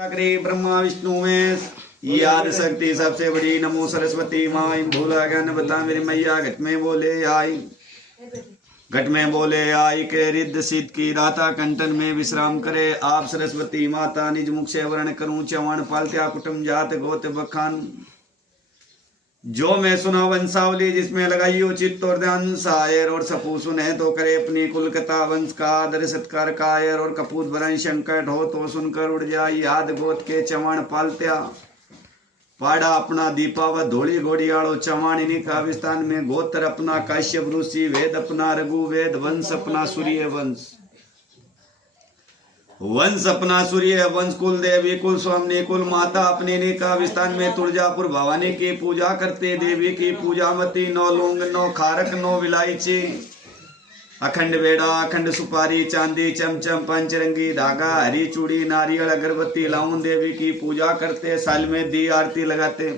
ब्रह्मा विष्णु में याद शक्ति सबसे बड़ी। नमो सरस्वती माई भूला ज्ञान बता मेरी मैया। घट में बोले आई, घट में बोले आई के रिद्ध सिद्ध की राता कंटन में विश्राम करे। आप सरस्वती माता निज मुख से वर्ण करूं चवन पालत्या कुटुम जात गोत बखान। जो मैं सुना वंशावली जिसमें लगाई हो चित्त और ध्यान। शायर और सपू सुने तो करे अपनी कुल कथा। वंश का आदर सत्कार कायर और कपूत भरण संकट हो तो सुनकर उड़ जाए याद गोत के चवाण पालत्या। पाड़ा अपना दीपा व धोली घोड़ियाड़ो चवाण। इन्हीं का विस्तान में गोत्र अपना काश्यप ऋषि। वेद अपना रघु वेद। वंश अपना सूर्य वंश। वंश अपना सूर्य वंश। कुल देवी कुल स्वामी कुल माता। अपने ने का विस्तान में तुलजापुर भवानी की पूजा करते। देवी की पूजा मती। 9 लौंग 9 खारक 9 विलायची। अखंड बेड़ा अखंड सुपारी चांदी चमचम पंचरंगी धागा हरी चूड़ी नारियल अगरबत्ती लाऊं। देवी की पूजा करते। साल में दी आरती लगाते।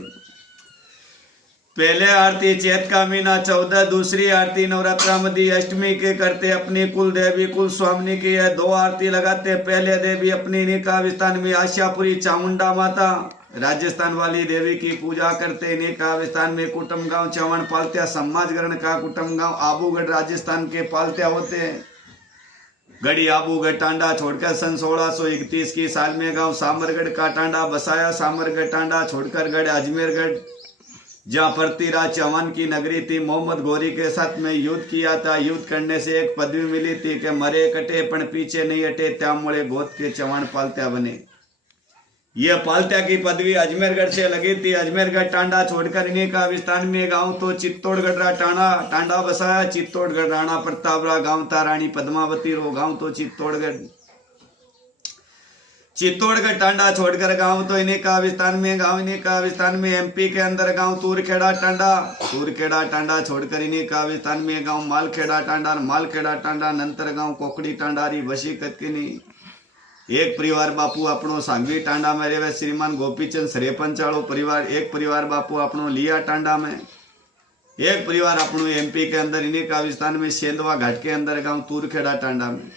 पहले आरती चैत का महीना 14। दूसरी आरती नवरात्रा मदी अष्टमी के करते। अपनी कुल देवी कुल स्वामी की है 2 आरती लगाते। पहले देवी अपनी निका विस्तान में आशापुरी चामुंडा माता राजस्थान वाली देवी की पूजा करते। निका विस्तान में कुटुम गांव चवन पालत्या समाजगरण का कुटुम गांव आबूगढ़ राजस्थान के पालत्या होते हैं। गढ़ी आबूगढ़ टांडा छोड़कर सन 1631 की साल में गांव सामरगढ़ का टांडा बसाया। सामरगढ़ टांडा छोड़कर गढ़ अजमेरगढ़ जहाँ पृथ्वीराज चौहान की नगरी थी। मोहम्मद गौरी के साथ में युद्ध किया था। युद्ध करने से एक पदवी मिली थी कि मरे कटे पण पीछे नहीं हटे त्यामुळे गोत के चौहान पालत्या बने। यह पालत्या की पदवी अजमेरगढ़ से लगी थी। अजमेरगढ़ टांडा छोड़कर इन्हीं का विस्तान में गांव तो चित्तौड़गढ़ टांडा बसाया। चित्तौड़गढ़ राणा प्रतापरा गांव था। रानी पद्मावती रो गांव तो चित्तौड़गढ़। चित्तौड़गढ़ टांडा छोड़कर गांव तो इन्हीं का विस्तान में गांव। इन्हीं का विस्तान में एमपी के अंदर गांव तूरखेड़ा टांडा। तूरखेड़ा टांडा छोड़कर इन्हीं का विस्तान में गांव मालखेड़ा टांडा। मालखेड़ा टांडा नंतर गांव कोकड़ी टांडारी बसी कतकिनी। एक परिवार बापू अपनो सांगवी टांडा में रेवे। श्रीमान गोपीचंद सरेपंचाड़ो परिवार। एक परिवार बापू अपनो लिया टांडा में। एक परिवार अपनो एमपी के अंदर इन्हीं का विस्तान में सेंधवा घाट के अंदर गांव तूरखेड़ा टांडा में।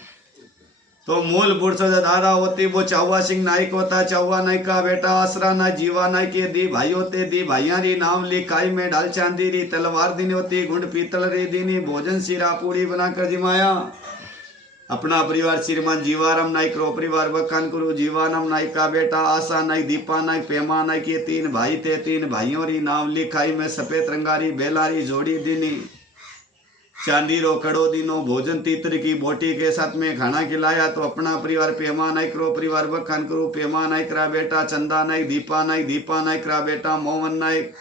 तो मूल पुरुष दादा होती वो चौवा सिंह नाइक होता। चौवा नाइक का बेटा आसरा नाइक जीवा नाइक के दी भाई होते। दी भाइया री नाम लिखाई में ढाल चांदी री तलवार दिन होती। गुंड पीतल री दीनी भोजन सिरा पूड़ी बनाकर जिमाया। अपना परिवार श्रीमान जीवाराम नाइक रो परिवार बखान करो। जीवाराम नाइक का बेटा आशा नाइक दीपा नाइक पेमा नाइक ये 3 भाई थे। 3 भाइयों री नाम लिखाई में सफेद रंगारी बेलारी जोड़ी दीनी। चांदी रो कड़ो दिनो भोजन तीतर की बोटी के साथ में खाना खिलाया। तो अपना परिवार पेमा नाइक रो परिवार बखान करो। पेमा नाइक रा बेटा चंदा नाइक दीपा नाइक रा बेटा मोहन नाइक।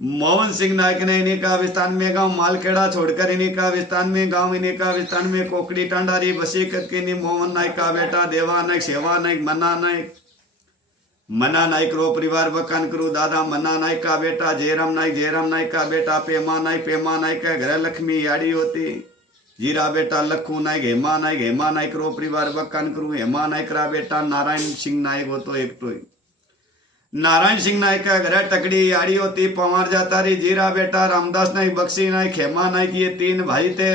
मोहन सिंह नाइक ने इन्हीं का विस्तान में गांव मालखेड़ा छोड़कर इन्हीं का विस्तान में गांव। इन्हीं का विस्तान में कोकड़ी टांडारी बसी कतकिनी। मोहन नाइक का बेटा देवा नाइक सेवा नाइक मना नाइक रो परिवार बखान करू। दादा मना नाइक का बेटा जयराम नाइक का बेटा पेमा नाइक का घर लक्ष्मी याड़ी होती। जीरा बेटा लखू नाइक हेमा नाइक रो परिवार बखान करू। हेमा नाइक रा बेटा नारायण सिंह नाइक हो तो एक तो नारायण सिंह नाइक का घर टकड़ी याड़ी होती। पवार जाता री। जीरा बेटा रामदास नाइक बक्सी नाइक हेमा नाइक ये 3 भाई थे।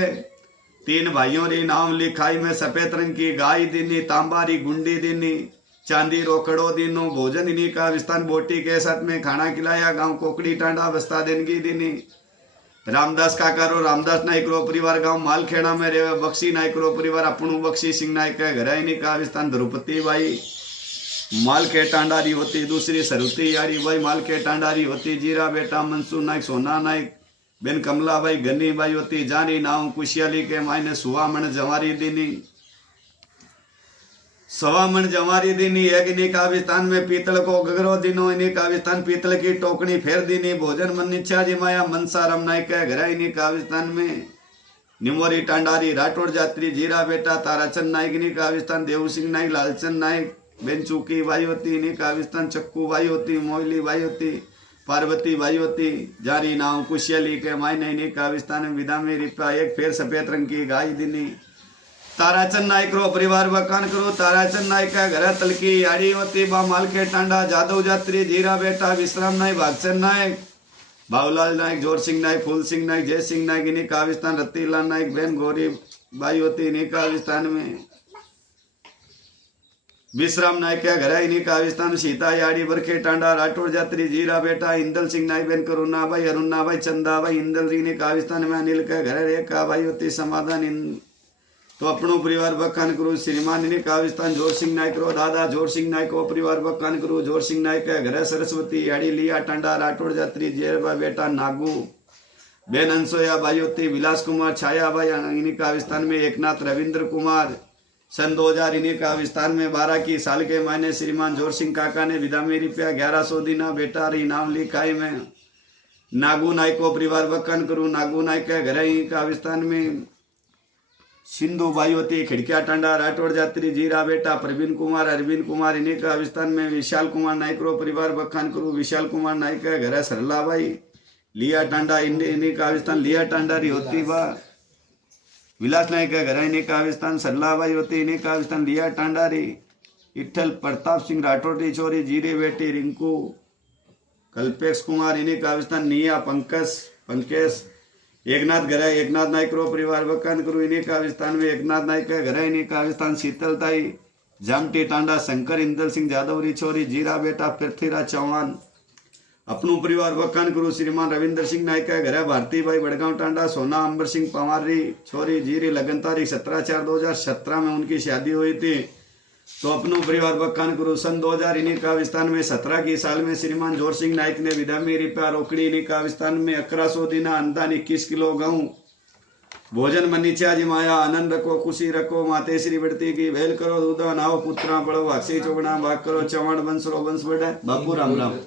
3 भाइयों री नाम लिखाई में सफेद रंग की गाय दीनी। तांबारी गुंडी दीनी। चांदी रोकड़ो दिनो भोजन इन्हीं का विस्तान बोटी के साथ में खाना खिलाया। गांव कोकड़ी टांडा बस्ता देनगी दीनी। रामदास काका रो रामदास नाइक रो परिवार गांव मालखेड़ा में रेवे। बक्सी नाइक रो परिवार अपनू बक्सी सिंह नाइक का घर इन्हीं का विस्तान द्रौपदी बाई मालखे टांडारी होती। दूसरी सरुती याड़ी बाई मालखे टांडारी होती। जीरा बेटा मंसूर नाइक सोना नाइक बेन कमला बाई गन्नी बाई होती। जानी नाव कुशियाली के मायने सुवामण जवारी दीनी। सवामण जवारी दीनी। एक इन्हीं का विस्तान में पीतल को गगरो दिनो। इन्हीं का विस्तान पीतल की टोकनी फेर दीनी। भोजन मन इच्छा जिमाया। मनसाराम नाइक का घर इन्हीं का विस्तान में। निमोरी टांडारी राठौड़ जात्री। जीरा बेटा ताराचंद नाइक इन्हीं का विस्तान। देव सिंह नाइक लालचंद नाइक बेन चूकी भाई होती। इन्हीं का विस्तान चक्कू भाई होती। मोहली भाई होती। पार्वती भाई होती। जारी नाव कुशियाली के मायने इन्हीं का विस्तान विदा में रिपा एक फेर सफेद रंग की गाय दीनी। ताराचंद नाइक रो परिवार बखान करो। ताराचंद नाइक का घर तलकी याड़ी होती। बा मालखे टांडा जादव जात्री। जीरा बेटा विश्राम नाइक भागचंद नाइक बाबूलाल नाइक जोर सिंह नाइक फूल सिंह नाइक जय सिंह नाइक इन्हीं का विस्तान। रत्तीलाल नाइक बेन गौरी भाई होती। इन्हीं का विस्तान में विश्राम नायक क्या घर इन्हीं का विस्थान सीता याड़ी बरखे टांडा राठौड़ जात्री जीरा बेटा इंदल सिंह नाई बेन करुणा भाई अरुणा भाई चंदा भाई इंदल जी ने का विस्थान में अनिल का घर रेखा भाई होती समाधान तो अपनो परिवार बखान करो श्रीमान ने का विस्थान जोर सिंह नायक रो दादा जोर सिंह नायक को परिवार बखान करो जोर सिंह नायक का घर सरस्वती याड़ी लिया टांडा राठौड़ जात्री जेरबा बेटा नागू बेन अंसोया भाई होती विलास कुमार छाया भाई इन्हीं का विस्थान में एकनाथ रविंद्र कुमार सन 2000 इन्हीं का विस्थान में 12 की साल के महीने श्रीमान जोर सिंह काका ने विदा में रुपया 1100 दीना बेटा री नाम लिखाई में नागू नायक को परिवार बखान करूं नागू नायक के घर का विस्थान में सिंधु भाई होती खिड़किया टांडा राठौड़ जात्री जीरा बेटा प्रवीण कुमार अरविंद कुमार इन्हीं का विस्थान में विशाल कुमार नायक रो परिवार बखान करूं विशाल कुमार नायक के घर सरला भाई लिया टांडा इन्हीं का विस्थान लिया टांडा री होती बा विलास नायक का घर इन्हीं का विस्थान सरला भाई होती इन्हीं का विस्थान लिया टांडा री इठल प्रताप सिंह राठौड़ री छोरी जीरे बेटी रिंकू कल्पेश कुमार इन्हीं का विस्थान निया पंकज एकनाथ घर एकनाथ नायक रो परिवार बखान करूं इन्हीं का विस्थान में एकनाथ नायक का घर इन्हीं का विस्थान शीतलताई जामटी टांडा शंकर इंदल सिंह जादव री छोरी जीरा बेटा पृथ्वीराज चौहान अपनो परिवार बखान करूं श्रीमान रविंद्र सिंह नायक का घर भारती भाई बड़गांव टांडा सोना अंबर सिंह पवार री छोरी जीरी लगन तारीख 17/4/2017 में उनकी शादी हुई थी तो अपनो परिवार बखान करूं सन 2000 इन्हीं का विस्थान में 17 की साल में श्रीमान जोर सिंह नायक ने विदा में रुपया रोकड़ी इन्हीं का विस्थान में 1100 दीना अंदान 21 किलो गेहूं भोजन मनीचा जी माया आनंद रखो खुशी रखो माते श्री बढ़ती की वेल करो दूधा नाव पुत्रा पड़ो अक्षय चौगना भाग करो चौवण बंसरो बंस बढ़े बापू राम राम।